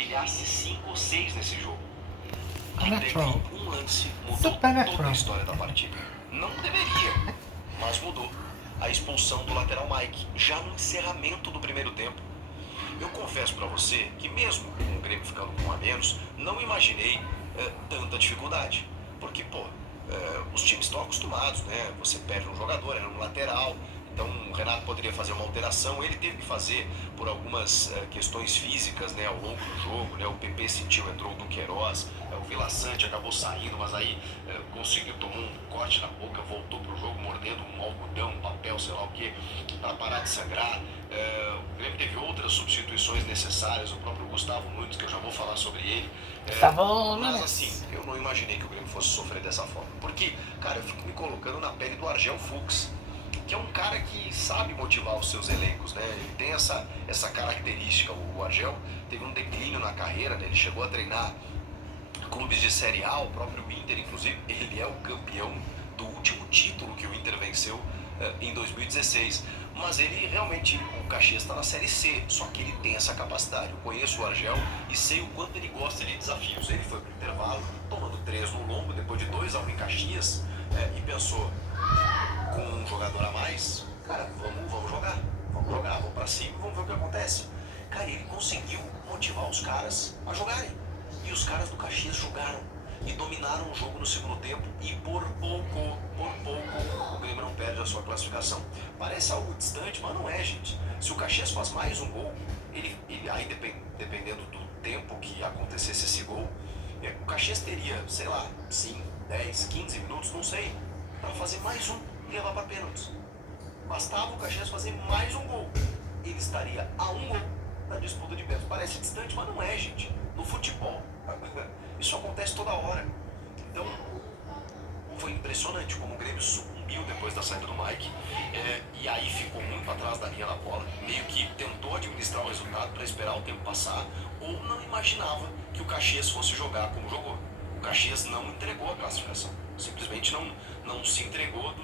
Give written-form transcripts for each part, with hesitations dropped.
pilhasse 5 ou 6 nesse jogo. Até que Supernatural. um lance mudou Supernatural. toda a história da partida. Não deveria, mas mudou. A expulsão do lateral Mike, já no encerramento do primeiro tempo. Eu confesso pra você que mesmo com o Grêmio ficando com um a menos, não imaginei tanta dificuldade. Porque, os times estão acostumados, né? Você perde um jogador, era um lateral. Então o Renato poderia fazer uma alteração, ele teve que fazer por algumas questões físicas, né, ao longo do jogo, né, o PP sentiu, entrou do Queiroz, o Vila Sante acabou saindo, mas aí conseguiu tomar um corte na boca, voltou pro jogo mordendo um algodão, um papel, sei lá o que, para parar de sangrar. O Grêmio teve outras substituições necessárias, o próprio Gustavo Nunes, que eu já vou falar sobre ele. Mas assim, eu não imaginei que o Grêmio fosse sofrer dessa forma, porque, cara, eu fico me colocando na pele do Argel Fuchs, que é um cara que sabe motivar os seus elencos, né? Ele tem essa característica. O Argel teve um declínio na carreira, né? Ele chegou a treinar clubes de Série A, o próprio Inter, inclusive, ele é o campeão do último título que o Inter venceu em 2016. Mas ele realmente, o Caxias está na Série C, só que ele tem essa capacidade. Eu conheço o Argel e sei o quanto ele gosta de desafios. Ele foi pro intervalo, tomando 3 no lombo, depois de 2-1 em Caxias, e pensou, com um jogador a mais, cara, vamos jogar, vamos pra cima, vamos ver o que acontece. Cara, ele conseguiu motivar os caras a jogarem. E os caras do Caxias jogaram e dominaram o jogo no segundo tempo, e por pouco, o Grêmio não perde a sua classificação. Parece algo distante, mas não é, gente. Se o Caxias faz mais um gol, ele aí dependendo do tempo que acontecesse esse gol, o Caxias teria, sei lá, 5, 10, 15 minutos, não sei, para fazer mais um e levar para pênaltis. Bastava o Caxias fazer mais um gol, ele estaria a um gol da disputa de pênaltis. Parece distante, mas não é, gente. No futebol, isso acontece toda hora. Então, foi impressionante como o Grêmio sucumbiu depois da saída do Mike, e aí ficou muito atrás da linha da bola, meio que tentou administrar o resultado para esperar o tempo passar, ou não imaginava que o Caxias fosse jogar como jogou. O Caxias não entregou a classificação, simplesmente não se entregou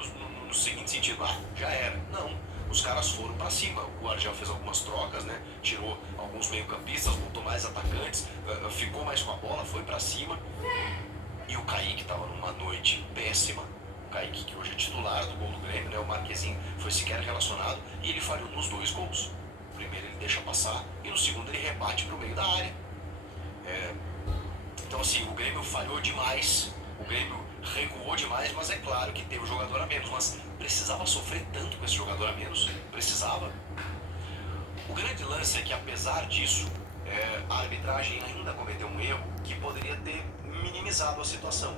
no seguinte sentido, já era. Não, os caras foram para cima. O Argel fez algumas trocas, né? Tirou alguns meio-campistas, botou mais atacantes, ficou mais com a bola, foi para cima. E o Kaique estava numa noite péssima. O Kaique, que hoje é titular do gol do Grêmio, né? O Marquezinho foi sequer relacionado e ele falhou nos 2 gols. O primeiro ele deixa passar e no segundo ele rebate pro meio da área. Então assim, o Grêmio falhou demais, o Grêmio recuou demais, mas é claro que teve um jogador a menos, mas precisava sofrer tanto com esse jogador a menos? Precisava. O grande lance é que, apesar disso, a arbitragem ainda cometeu um erro que poderia ter minimizado a situação.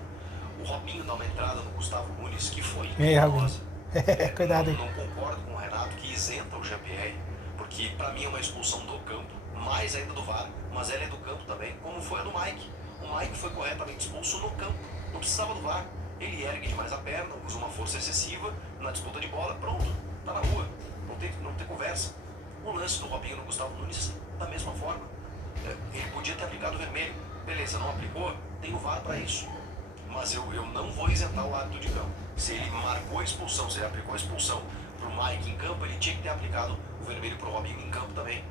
O Robinho dá uma entrada no Gustavo Nunes que foi perigosa. Cuidado aí. Não concordo com o Renato que isenta o Jean-Pierre, porque para mim é uma expulsão do campo, mais ainda do VAR, mas ela é do campo também, como foi a do Mike. O Mike foi corretamente expulso no campo, não precisava do VAR. Ele ergue demais a perna, usa uma força excessiva na disputa de bola, pronto, tá na rua, não tem conversa. O lance do Robinho no Gustavo Nunes, da mesma forma. Ele podia ter aplicado o vermelho, beleza, não aplicou, tem o VAR para isso. Mas eu não vou isentar o árbitro de campo. Se ele marcou a expulsão, se ele aplicou a expulsão pro Mike em campo, ele tinha que ter aplicado o vermelho pro Robinho em campo também.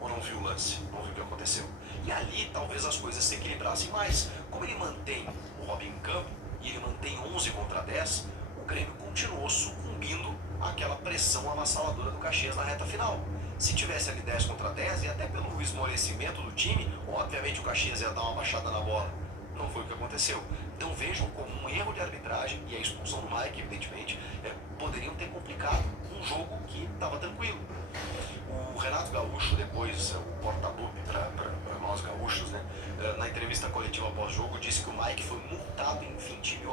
Ou não viu o lance, não viu o que aconteceu. E ali talvez as coisas se equilibrassem mais. Como ele mantém o Robinho em campo e ele mantém 11 contra 10, o Grêmio continuou sucumbindo àquela pressão avassaladora do Caxias na reta final. Se tivesse ali 10 contra 10, e até pelo esmorecimento do time, obviamente o Caxias ia dar uma baixada na bola. Não foi o que aconteceu. Então vejam como um erro de arbitragem e a expulsão do Mike, evidentemente, poderiam ter complicado um jogo que estava tranquilo. O Renato Gaúcho, depois, o porta-lupe para nós gaúchos, né, na entrevista coletiva pós-jogo, disse que o Mike foi multado em R$20 mil.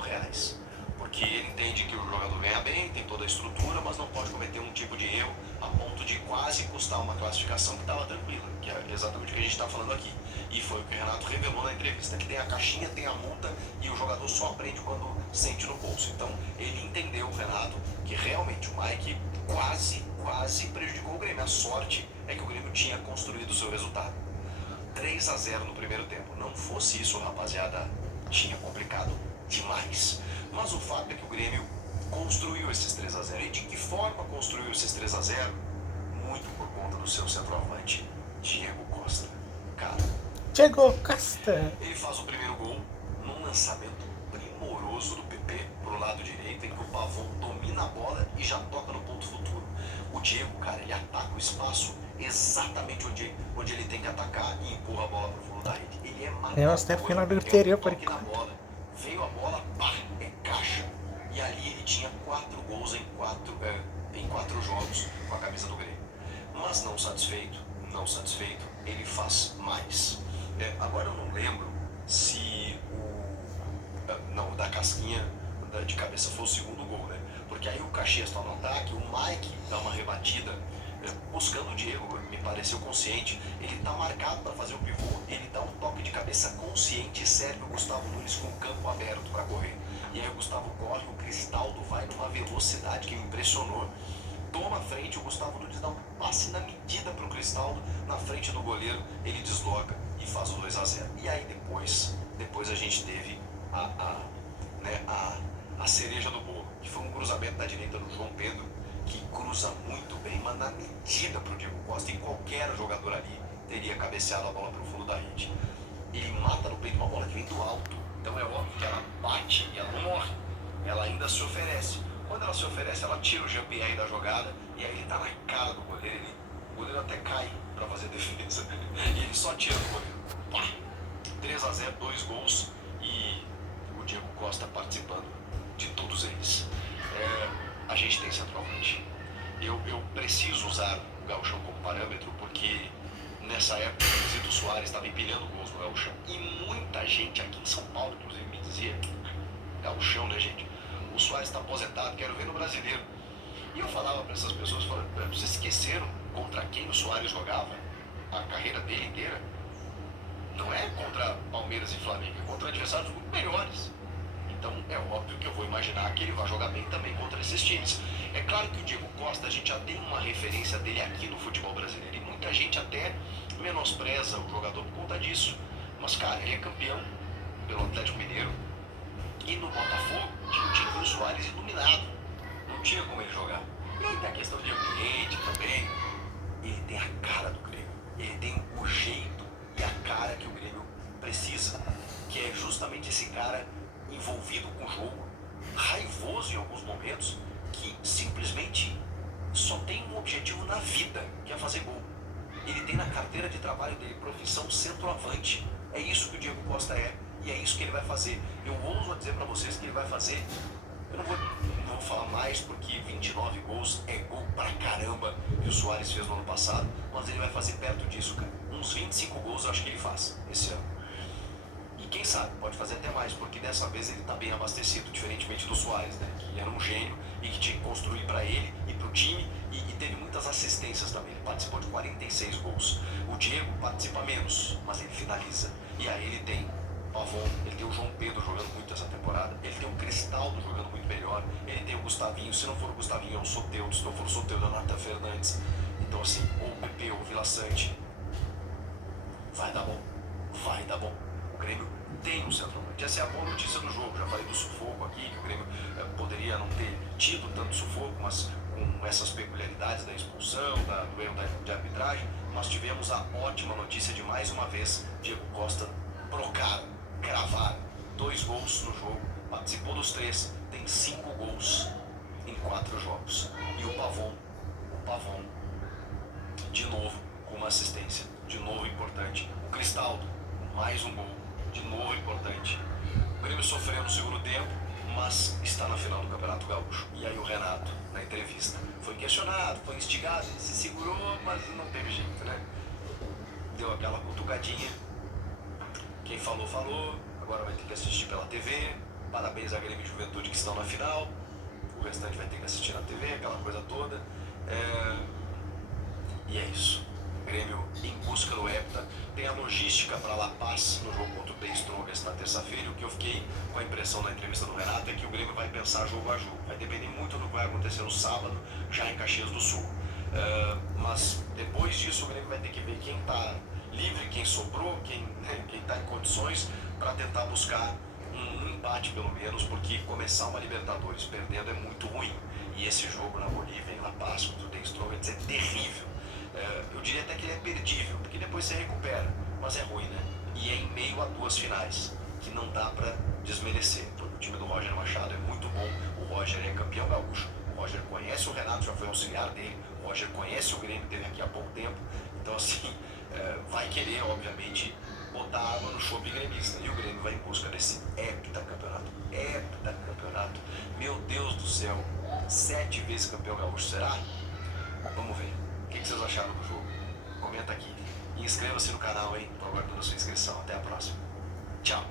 Porque ele entende que o jogador ganha bem, tem toda a estrutura, mas não pode cometer um tipo de erro a ponto de quase custar uma classificação que estava tranquila, que é exatamente o que a gente está falando aqui. E foi o que o Renato revelou na entrevista, que tem a caixinha, tem a multa e o jogador só aprende quando sente no bolso. Então ele entendeu, o Renato, que realmente o Mike quase prejudicou o Grêmio. A sorte é que o Grêmio tinha construído o seu resultado. 3-0 no primeiro tempo. Não fosse isso, rapaziada, tinha complicado demais. Mas o fato é que o Grêmio construiu esses 3-0. E de que forma construiu esses 3-0? Muito por conta do seu centroavante, Diego Costa. Cara, Diego Costa. Ele faz o primeiro gol num lançamento primoroso do PP pro lado direito, em que o Pavon domina a bola e já toca no ponto futuro. O Diego, cara, ele ataca o espaço exatamente onde ele tem que atacar e empurra a bola pro fundo da rede. Ele é matador. Eu até fui na bilheteria por toque na enquanto. bola. Veio a bola, pá, é caixa. E ali ele tinha 4 gols em 4 jogos com a camisa do Grêmio. Mas não satisfeito, ele faz mais. Agora eu não lembro se o da casquinha de cabeça foi o segundo gol, né? Porque aí o Caxias tá no ataque, o Mike dá uma rebatida buscando o Diego, me pareceu consciente. Ele tá marcado para fazer o pivô, ele dá um toque de cabeça consciente e serve o Gustavo Nunes com o campo aberto para correr. E aí o Gustavo corre, o Cristaldo vai numa velocidade que me impressionou. Toma a frente, o Gustavo Nunes dá um passe na medida pro Cristaldo, na frente do goleiro, ele desloca e faz o 2-0. E aí depois a gente teve a cereja do bolo, que foi um cruzamento da direita do João Pedro, que cruza muito bem, mas na medida pro Diego Costa, e qualquer jogador ali teria cabeceado a bola pro fundo da rede. Ele mata no peito uma bola que vem do alto, então é óbvio que ela bate e ela não morre, ela ainda se oferece. Quando ela se oferece, ela tira o Jean-Pierre da jogada, e aí ele tá na cara do goleiro, o goleiro até cai pra fazer defesa, e ele só tira do goleiro. Pá! 3-0, 2 gols, e o Diego Costa participando de todos eles. A gente tem centroavante. Eu preciso usar o Gauchão como parâmetro, porque nessa época o Zito Soares estava empilhando gols no Gauchão, e muita gente aqui em São Paulo, inclusive, me dizia: Gauchão, né, gente? O Soares está aposentado, quero ver no Brasileiro. E eu falava para essas pessoas, vocês esqueceram contra quem o Soares jogava a carreira dele inteira? Não é contra Palmeiras e Flamengo, é contra adversários muito melhores. Então é óbvio que eu vou imaginar que ele vai jogar bem também contra esses times. É claro que o Diego Costa, a gente já tem uma referência dele aqui no futebol brasileiro, e muita gente até menospreza o jogador por conta disso. Mas, cara, ele é campeão pelo Atlético Mineiro, e no Botafogo tinha o Tiquinho Soares iluminado, não tinha como ele jogar. E aí tem a questão de ambiente também. Ele tem a cara do Grêmio, ele tem o jeito e a cara que o Grêmio precisa, que é justamente esse cara envolvido com o jogo, raivoso em alguns momentos, que simplesmente só tem um objetivo na vida, que é fazer gol. Ele tem na carteira de trabalho dele profissão centroavante. É isso que o Diego Costa é, e é isso que ele vai fazer. Eu ouso dizer para vocês que ele vai fazer. Eu não vou falar mais, porque 29 gols é gol pra caramba que o Soares fez no ano passado, mas ele vai fazer perto disso, cara. Uns 25 gols eu acho que ele faz esse ano. E quem sabe, pode fazer até mais, porque dessa vez ele tá bem abastecido, diferentemente do Soares, né? Que era um gênio e que tinha que construir para ele e pro time, e teve muitas assistências também. Ele participou de 46 gols. O Diego participa menos, mas ele finaliza. E aí ele tem Pavon, ele tem o João Pedro jogando muito essa temporada, ele tem o Cristaldo jogando muito melhor, ele tem o Gustavinho, se não for o Gustavinho é o Soteldo, se não for o Soteldo é o Nathan Fernandes. Então assim, ou o PP ou o Vila Sante, vai dar bom, vai dar bom. O Grêmio tem um centroavante. Essa é a boa notícia do jogo. Já falei do sufoco aqui, que o Grêmio poderia não ter tido tanto sufoco, mas com essas peculiaridades da expulsão, do erro de arbitragem, nós tivemos a ótima notícia de, mais uma vez, Diego Costa brocar, cravar 2 gols no jogo, participou dos 3, tem 5 gols em 4 jogos. E o Pavon, de novo, com uma assistência, de novo importante. O Cristaldo, mais um gol, de novo importante. O Grêmio sofreu no segundo tempo, mas está na final do Campeonato Gaúcho. E aí o Renato, na entrevista, foi questionado, foi instigado, ele se segurou, mas não teve jeito, né? Deu aquela cutucadinha. Quem falou, falou. Agora vai ter que assistir pela TV. Parabéns à Grêmio e Juventude que estão na final. O restante vai ter que assistir na TV, aquela coisa toda. E é isso. Grêmio em busca do hepta. Tem a logística para La Paz no jogo contra o The Strongest na terça-feira. E o que eu fiquei com a impressão na entrevista do Renato é que o Grêmio vai pensar jogo a jogo. Vai depender muito do que vai acontecer no sábado, já em Caxias do Sul. Mas depois disso o Grêmio vai ter que ver quem está livre, quem sobrou, quem está em condições, para tentar buscar um empate pelo menos, porque começar uma Libertadores perdendo é muito ruim. E esse jogo na Bolívia, em La Paz, contra o The Strongest, é terrível. Eu diria até que ele é perdível, porque depois você recupera, mas é ruim, né? E é em meio a duas finais, que não dá pra desmerecer, porque o time do Roger Machado é muito bom, o Roger é campeão gaúcho, o Roger conhece o Renato, já foi auxiliar dele, o Roger conhece o Grêmio, teve aqui há pouco tempo, então assim, vai querer, obviamente, botar água no chope gremista, e o Grêmio vai em busca desse heptacampeonato. Meu Deus do céu, 7 vezes campeão gaúcho, será? Vamos ver. O que vocês acharam do jogo? Comenta aqui. E inscreva-se no canal, hein? Tô aguardando a sua inscrição. Até a próxima. Tchau.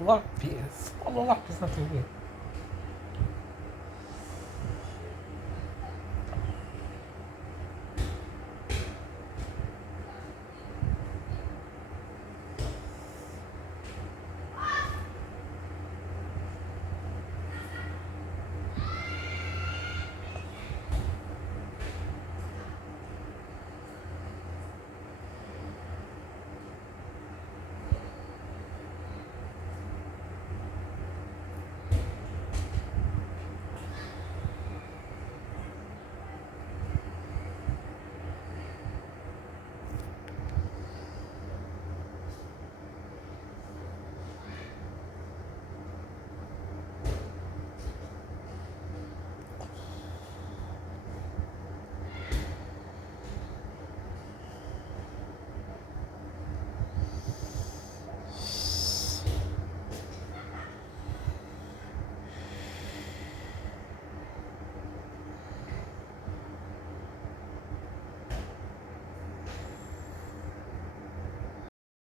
Lopes. Olha o Lopes na TV.